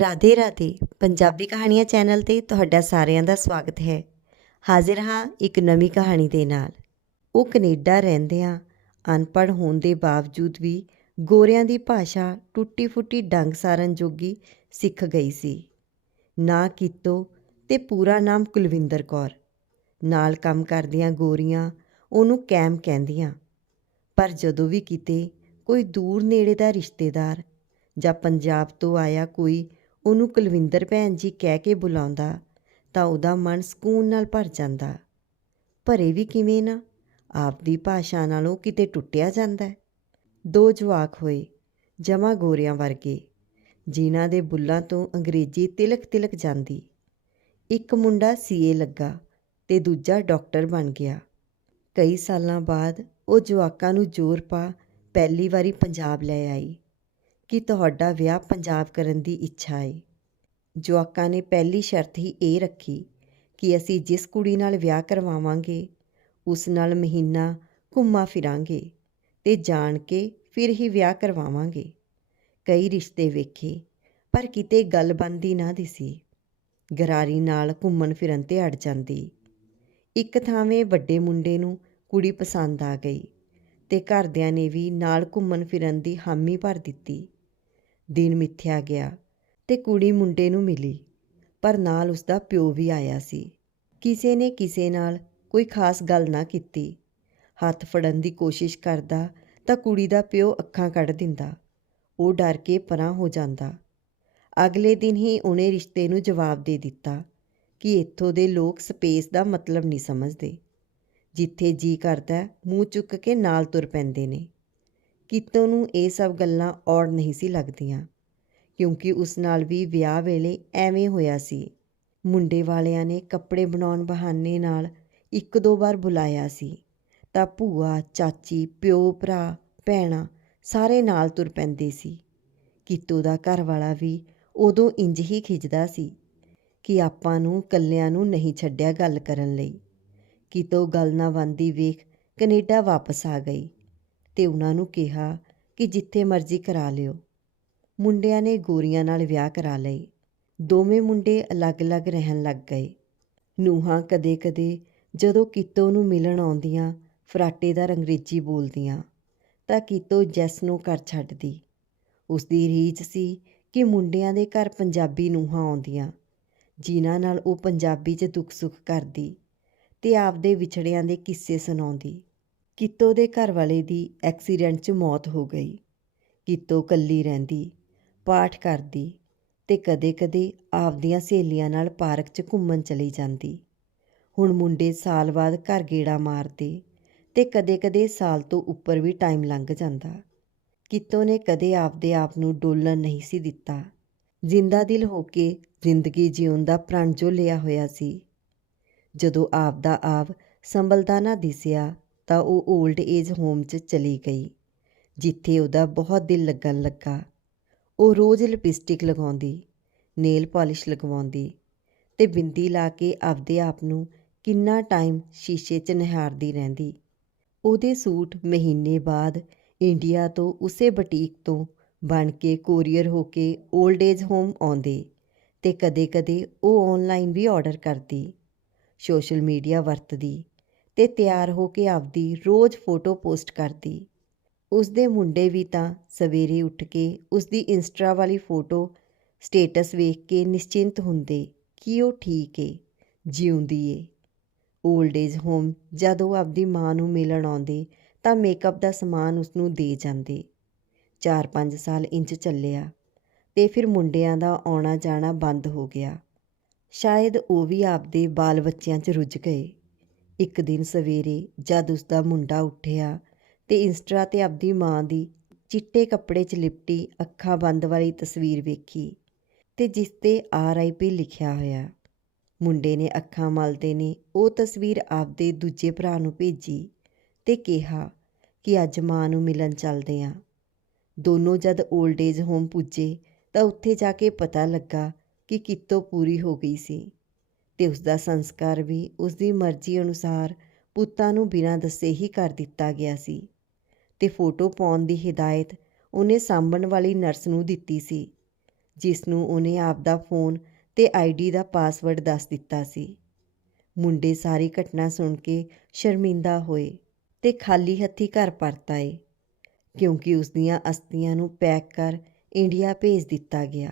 ਰਾਧੇ ਰਾਧੇ, ਪੰਜਾਬੀ ਕਹਾਣੀਆਂ ਚੈਨਲ ਤੇ ਤੁਹਾਡਾ ਸਾਰਿਆਂ ਦਾ ਸਵਾਗਤ ਹੈ। ਹਾਜ਼ਰ ਹਾਂ ਇੱਕ ਨਵੀਂ ਕਹਾਣੀ ਦੇ ਨਾਲ। ਉਹ ਕੈਨੇਡਾ ਰਹਿੰਦਿਆਂ ਅਨਪੜ੍ਹ ਹੋਣ ਦੇ ਬਾਵਜੂਦ ਵੀ ਗੋਰਿਆਂ ਦੀ ਭਾਸ਼ਾ ਟੁੱਟੀ ਫੁੱਟੀ ਡੰਗ ਸਾਰਨ ਜੋਗੀ ਸਿੱਖ ਗਈ ਸੀ। ਨਾ ਕੀਤੋ ਤੇ ਪੂਰਾ ਨਾਮ ਕੁਲਵਿੰਦਰ ਕੌਰ। ਨਾਲ ਕੰਮ ਕਰਦੀਆਂ ਗੋਰੀਆਂ ਉਹਨੂੰ ਕੈਮ ਕਹਿੰਦੀਆਂ। ਪਰ ਜਦੋਂ ਵੀ ਕਿਤੇ ਕੋਈ ਦੂਰ ਨੇੜੇ ਦਾ ਰਿਸ਼ਤੇਦਾਰ ਜਾਂ ਪੰਜਾਬ ਤੋਂ ਆਇਆ ਕੋਈ ਉਹਨੂੰ ਕੁਲਵਿੰਦਰ ਭੈਣ ਜੀ ਕਹਿ ਕੇ ਬੁਲਾਉਂਦਾ ਤਾਂ ਉਹਦਾ ਮਨ ਸਕੂਨ ਨਾਲ ਭਰ ਜਾਂਦਾ। ਭਰੇ ਵੀ ਕਿਵੇਂ ਨਾ? ਆਪਦੀ ਭਾਸ਼ਾ ਨਾਲੋਂ ਕਿਤੇ ਟੁੱਟਿਆ ਜਾਂਦਾ ਦੋ ਜਵਾਕ ਹੋਏ, ਜਮਾ ਗੋਰਿਆਂ ਵਰਗੇ, ਜਿਨ੍ਹਾਂ ਦੇ ਬੁੱਲਾਂ ਤੋਂ ਅੰਗਰੇਜ਼ੀ ਤਿਲਕ ਤਿਲਕ ਜਾਂਦੀ। ਇੱਕ ਮੁੰਡਾ ਸੀਏ ਲੱਗਾ ਤੇ ਦੂਜਾ ਡਾਕਟਰ ਬਣ ਗਿਆ। ਕਈ ਸਾਲਾਂ ਬਾਅਦ ਉਹ ਜਵਾਕਾਂ ਨੂੰ ਜ਼ੋਰ ਪਾ ਪਹਿਲੀ ਵਾਰੀ ਪੰਜਾਬ ਲੈ ਆਈ। ਕਿ ਤੁਹਾਡਾ ਵਿਆਹ ਪੰਜਾਬ ਕਰਨ ਦੀ ਇੱਛਾ ਏ। ਜਵਾਕਾਂ ਨੇ ਪਹਿਲੀ ਸ਼ਰਤ ਹੀ ਇਹ ਰੱਖੀ ਕਿ ਅਸੀਂ ਜਿਸ ਕੁੜੀ ਨਾਲ ਵਿਆਹ ਕਰਵਾਵਾਂਗੇ, ਉਸ ਨਾਲ ਮਹੀਨਾ ਘੁੰਮਾ ਫਿਰਾਂਗੇ ਤੇ ਜਾਣ ਕੇ ਫਿਰ ਹੀ ਵਿਆਹ ਕਰਵਾਵਾਂਗੇ। ਕਈ ਰਿਸ਼ਤੇ ਵੇਖੇ, ਪਰ ਕਿਤੇ ਗੱਲ ਬੰਦੀ ਨਾ ਦਿਸੀ। ਗਰਾਰੀ ਨਾਲ ਘੁੰਮਣ ਫਿਰਨ ਤੇ ਅੜ ਜਾਂਦੀ। ਇੱਕ ਥਾਵੇਂ ਵੱਡੇ ਮੁੰਡੇ ਨੂੰ ਕੁੜੀ ਪਸੰਦ ਆ ਗਈ ਤੇ ਘਰਦਿਆਂ ਨੇ ਵੀ ਨਾਲ ਘੁੰਮਣ ਫਿਰਨ ਦੀ ਹਾਮੀ ਭਰ ਦਿੱਤੀ। ਦਿਨ ਮਿੱਥਿਆ ਗਿਆ ਤੇ ਕੁੜੀ ਮੁੰਡੇ ਨੂੰ ਮਿਲੀ, ਪਰ ਨਾਲ ਉਸਦਾ ਪਿਓ ਵੀ ਆਇਆ ਸੀ। ਕਿਸੇ ਨੇ ਕਿਸੇ ਨਾਲ ਕੋਈ ਖਾਸ ਗੱਲ ਨਾ ਕੀਤੀ। ਹੱਥ ਫੜਨ ਦੀ ਕੋਸ਼ਿਸ਼ ਕਰਦਾ ਤਾਂ ਕੁੜੀ ਦਾ ਪਿਓ ਅੱਖਾਂ ਕੱਢ ਦਿੰਦਾ। ਉਹ ਡਰ ਕੇ ਪਰਾਂ ਹੋ ਜਾਂਦਾ। ਅਗਲੇ ਦਿਨ ਹੀ ਉਹਨੇ ਰਿਸ਼ਤੇ ਨੂੰ ਜਵਾਬ ਦੇ ਦਿੱਤਾ ਕਿ ਇੱਥੋਂ ਦੇ ਲੋਕ ਸਪੇਸ ਦਾ ਮਤਲਬ ਨਹੀਂ ਸਮਝਦੇ। ਜਿੱਥੇ ਜੀ ਕਰਦਾ ਮੂੰਹ ਚੁੱਕ ਕੇ ਨਾਲ ਤੁਰ ਪੈਂਦੇ ਨੇ। ਕਿਤੋਂ ਨੂੰ ਇਹ ਸਭ ਗੱਲਾਂ ਔੜ ਨਹੀਂ ਸੀ ਲੱਗਦੀਆਂ, ਕਿਉਂਕਿ ਉਸ ਨਾਲ ਵੀ ਵਿਆਹ ਵੇਲੇ ਐਵੇਂ ਹੋਇਆ ਸੀ। ਮੁੰਡੇ ਵਾਲਿਆਂ ਨੇ ਕੱਪੜੇ ਬਣਾਉਣ ਬਹਾਨੇ ਨਾਲ ਇੱਕ ਦੋ ਵਾਰ ਬੁਲਾਇਆ ਸੀ, ਤਾਂ ਭੂਆ, ਚਾਚੀ, ਪਿਓ, ਭਰਾ, ਭੈਣਾਂ ਸਾਰੇ ਨਾਲ ਤੁਰ ਪੈਂਦੇ ਸੀ। ਕਿਤੋਂ ਦਾ ਘਰ ਵਾਲਾ ਵੀ ਉਦੋਂ ਇੰਜ ਹੀ ਖਿੱਚਦਾ ਸੀ ਕਿ ਆਪਾਂ ਨੂੰ ਕੱਲਿਆਂ ਨੂੰ ਨਹੀਂ ਛੱਡਿਆ ਗੱਲ ਕਰਨ ਲਈ। ਕਿਤੋਂ ਗੱਲ ਨਾ ਬੰਦੀ ਵੇਖ ਕੈਨੇਡਾ ਵਾਪਸ ਆ ਗਈ। ਤੇ ਉਹਨਾਂ ਨੂੰ ਕਿਹਾ ਕਿ ਜਿੱਥੇ ਮਰਜ਼ੀ ਕਰਾ ਲਿਓ। ਮੁੰਡਿਆਂ ਨੇ ਗੋਰੀਆਂ ਨਾਲ ਵਿਆਹ ਕਰਾ ਲਏ। ਦੋਵੇਂ ਮੁੰਡੇ ਅਲੱਗ-ਅਲੱਗ ਰਹਿਣ ਲੱਗ ਗਏ। ਨੂਹਾਂ ਕਦੇ-ਕਦੇ ਜਦੋਂ ਕੀਤੋ ਨੂੰ ਮਿਲਣ ਆਉਂਦੀਆਂ ਫਰਾਟੇਦਾਰ ਅੰਗਰੇਜ਼ੀ ਬੋਲਦੀਆਂ, ਤਾਂ ਕੀਤੋ ਜੈਸ ਨੂੰ ਘਰ ਛੱਡਦੀ। ਉਸ ਦੀ ਰੀਝ ਸੀ ਕਿ ਮੁੰਡਿਆਂ ਦੇ ਘਰ ਪੰਜਾਬੀ ਨੂਹਾਂ ਆਉਂਦੀਆਂ, ਜਿਨ੍ਹਾਂ ਨਾਲ ਉਹ ਪੰਜਾਬੀ 'ਚ ਦੁੱਖ ਸੁੱਖ ਕਰਦੀ ਤੇ ਆਪਦੇ ਵਿਛੜਿਆਂ ਦੇ ਕਿੱਸੇ ਸੁਣਾਉਂਦੀ। ਕਿਤੋ ਦੇ ਘਰ ਵਾਲੇ ਦੀ ਐਕਸੀਡੈਂਟ 'ਚ ਮੌਤ ਹੋ ਗਈ। ਕਿਤੋ ਕੱਲੀ ਰਹਿੰਦੀ, ਪਾਠ ਕਰਦੀ ਤੇ ਕਦੇ-ਕਦੇ ਆਪਦੀਆਂ ਸਹੇਲੀਆਂ ਨਾਲ ਪਾਰਕ 'ਚ ਘੁੰਮਣ ਚਲੀ ਜਾਂਦੀ। ਹੁਣ ਮੁੰਡੇ ਸਾਲ ਬਾਅਦ ਘਰ ਗੇੜਾ ਮਾਰਦੇ ਤੇ ਕਦੇ-ਕਦੇ ਸਾਲ ਤੋਂ ਉੱਪਰ ਵੀ ਟਾਈਮ ਲੰਘ ਜਾਂਦਾ। ਕਿਤੋ ਨੇ ਕਦੇ ਆਪਦੇ ਆਪ ਨੂੰ ਡੋਲਣ ਨਹੀਂ ਸੀ ਦਿੱਤਾ। ਜ਼ਿੰਦਾ ਦਿਲ ਹੋ ਕੇ ਜ਼ਿੰਦਗੀ ਜਿਉਣ ਦਾ ਪ੍ਰਣ ਜੋ ਲਿਆ ਹੋਇਆ ਸੀ। ਜਦੋਂ ਆਪ ਦਾ ਆਪ ਸੰਭਲਦਾ ਨਾ ਦਿਸਿਆ ਤਾਂ ਉਹ 올ਡ ਏਜ ਹੋਮ 'ਚ ਚਲੀ ਗਈ, ਜਿੱਥੇ ਉਹਦਾ ਬਹੁਤ ਦਿਲ ਲੱਗਣ ਲੱਗਾ। ਉਹ ਰੋਜ਼ ਲਿਪਸਟਿਕ ਲਗਾਉਂਦੀ ਨੇਲ ਪਾਲਿਸ਼ ਲਗਵਾਉਂਦੀ ਤੇ ਬਿੰਦੀ ਲਾ ਕੇ ਆਪਦੇ ਆਪ ਨੂੰ ਕਿੰਨਾ ਟਾਈਮ ਸ਼ੀਸ਼ੇ 'ਚ ਨਿਹਾਰਦੀ ਰਹਿੰਦੀ। ਉਹਦੇ ਸੂਟ ਮਹੀਨੇ ਬਾਅਦ ਇੰਡੀਆ ਤੋਂ ਉਸੇ ਬੁਟੀਕ ਤੋਂ ਬਣ ਕੇ ਕੋਰੀਅਰ ਹੋ ਕੇ 올ਡ ਏਜ ਹੋਮ ਆਉਂਦੇ ਤੇ ਕਦੇ-ਕਦੇ ਉਹ ਆਨਲਾਈਨ ਵੀ ਆਰਡਰ ਕਰਦੀ ਸੋਸ਼ਲ ਮੀਡੀਆ ਵਰਤਦੀ। ਤੇ ਤਿਆਰ ਹੋ ਕੇ ਆਪਦੀ ਰੋਜ਼ ਫੋਟੋ ਪੋਸਟ ਕਰਦੀ। ਉਸ ਦੇ ਮੁੰਡੇ ਵੀ ਤਾਂ ਸਵੇਰੇ ਉੱਠ ਕੇ ਉਸ ਦੀ ਇੰਸਟਾ ਵਾਲੀ ਫੋਟੋ ਸਟੇਟਸ ਵੇਖ ਕੇ ਨਿਸ਼ਚਿੰਤ ਹੁੰਦੇ ਕਿ ਉਹ ਠੀਕ ਏ, ਜਿਉਂਦੀ ਏ। 올ਡ ਏਜ ਹੋਮ ਜਦੋਂ ਆਪਦੀ ਮਾਂ ਨੂੰ ਮਿਲਣ ਆਉਂਦੇ ਤਾਂ ਮੇਕਅਪ ਦਾ ਸਮਾਨ ਉਸ ਨੂੰ ਦੇ ਜਾਂਦੇ। 4-5 ਸਾਲ ਇੰਚ ਚੱਲਿਆ ਤੇ ਫਿਰ ਮੁੰਡਿਆਂ ਦਾ ਆਉਣਾ ਜਾਣਾ ਬੰਦ ਹੋ ਗਿਆ। ਸ਼ਾਇਦ ਉਹ ਵੀ ਆਪਦੇ ਬਾਲ ਬੱਚਿਆਂ 'ਚ ਰੁੱਝ ਗਏ। ਇੱਕ ਦਿਨ ਸਵੇਰੇ ਜਦ ਉਸ ਦਾ ਮੁੰਡਾ ਉੱਠਿਆ ਤੇ ਇੰਸਟਾ ਤੇ ਆਪਦੀ ਮਾਂ ਦੀ ਚਿੱਟੇ ਕੱਪੜੇ 'ਚ ਲਿਪਟੀ ਅੱਖਾਂ ਬੰਦ ਵਾਲੀ ਤਸਵੀਰ ਵੇਖੀ ਤੇ ਜਿਸ ਤੇ ਆਰ ਆਈ ਪੀ ਲਿਖਿਆ ਹੋਇਆ। ਮੁੰਡੇ ਨੇ ਅੱਖਾਂ ਮਲਦੇ ਨੇ, ਉਹ ਤਸਵੀਰ ਆਪਦੇ ਦੂਜੇ ਭਰਾ ਨੂੰ ਭੇਜੀ ਤੇ ਕਿਹਾ ਕਿ ਅੱਜ ਮਾਂ ਨੂੰ ਮਿਲਣ ਚੱਲਦੇ ਆਂ। ਦੋਨੋਂ ਜਦ 올ਡ ਏਜ ਹੋਮ ਪੁੱਜੇ ਤਾਂ ਉੱਥੇ ਜਾ ਕੇ ਪਤਾ ਲੱਗਾ ਕਿ ਕਿਤੋਂ ਪੂਰੀ ਹੋ ਗਈ ਸੀ। ਤੇ ਉਸ ਦਾ ਸੰਸਕਾਰ ਵੀ ਉਸ ਦੀ ਮਰਜ਼ੀ ਅਨੁਸਾਰ ਪੁੱਤਾਂ ਨੂੰ ਬਿਨਾਂ ਦੱਸੇ ਹੀ ਕਰ ਦਿੱਤਾ ਗਿਆ ਸੀ ਤੇ ਫੋਟੋ ਪਾਉਣ ਦੀ ਹਦਾਇਤ ਉਹਨੇ ਸਾਂਭਣ ਵਾਲੀ ਨਰਸ ਨੂੰ ਦਿੱਤੀ ਸੀ, ਜਿਸ ਨੂੰ ਉਹਨੇ ਆਪਦਾ ਫੋਨ ਤੇ ਆਈਡੀ ਦਾ ਪਾਸਵਰਡ ਦੱਸ ਦਿੱਤਾ ਸੀ। ਮੁੰਡੇ ਸਾਰੀ ਘਟਨਾ ਸੁਣ ਕੇ ਸ਼ਰਮਿੰਦਾ ਹੋਏ ਤੇ ਖਾਲੀ ਹੱਥੀ ਘਰ ਪਰਤ ਆਏ, ਕਿਉਂਕਿ ਉਸ ਦੀਆਂ ਅਸਥੀਆਂ ਨੂੰ ਪੈਕ ਕਰ ਇੰਡੀਆ ਭੇਜ ਦਿੱਤਾ ਗਿਆ।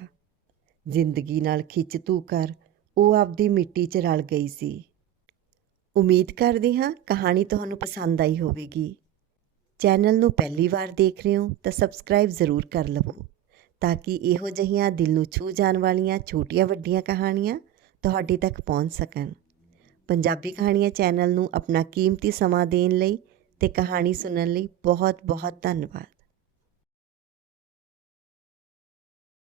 ਜ਼ਿੰਦਗੀ ਨਾਲ ਖਿੱਚ ਧੂ ਕਰ ਉਹ ਆਪਦੀ ਮਿੱਟੀ 'ਚ ਰਲ ਗਈ ਸੀ। ਉਮੀਦ ਕਰਦੀ ਹਾਂ ਕਹਾਣੀ ਤੁਹਾਨੂੰ ਪਸੰਦ ਆਈ ਹੋਵੇਗੀ। ਚੈਨਲ ਨੂੰ ਪਹਿਲੀ ਵਾਰ ਦੇਖ ਰਹੇ ਹੋ ਤਾਂ ਸਬਸਕ੍ਰਾਈਬ ਜ਼ਰੂਰ ਕਰ ਲਵੋ ਤਾਂ ਕਿ ਇਹੋ ਜਿਹੀਆਂ ਦਿਲ ਨੂੰ ਛੂ ਜਾਣ ਵਾਲੀਆਂ ਛੋਟੀਆਂ ਵੱਡੀਆਂ ਕਹਾਣੀਆਂ ਤੁਹਾਡੇ ਤੱਕ ਪਹੁੰਚ ਸਕਣ। ਪੰਜਾਬੀ ਕਹਾਣੀਆਂ ਚੈਨਲ ਨੂੰ ਆਪਣਾ ਕੀਮਤੀ ਸਮਾਂ ਦੇਣ ਲਈ ਤੇ ਕਹਾਣੀ ਸੁਣਨ ਲਈ ਬਹੁਤ ਬਹੁਤ ਧੰਨਵਾਦ।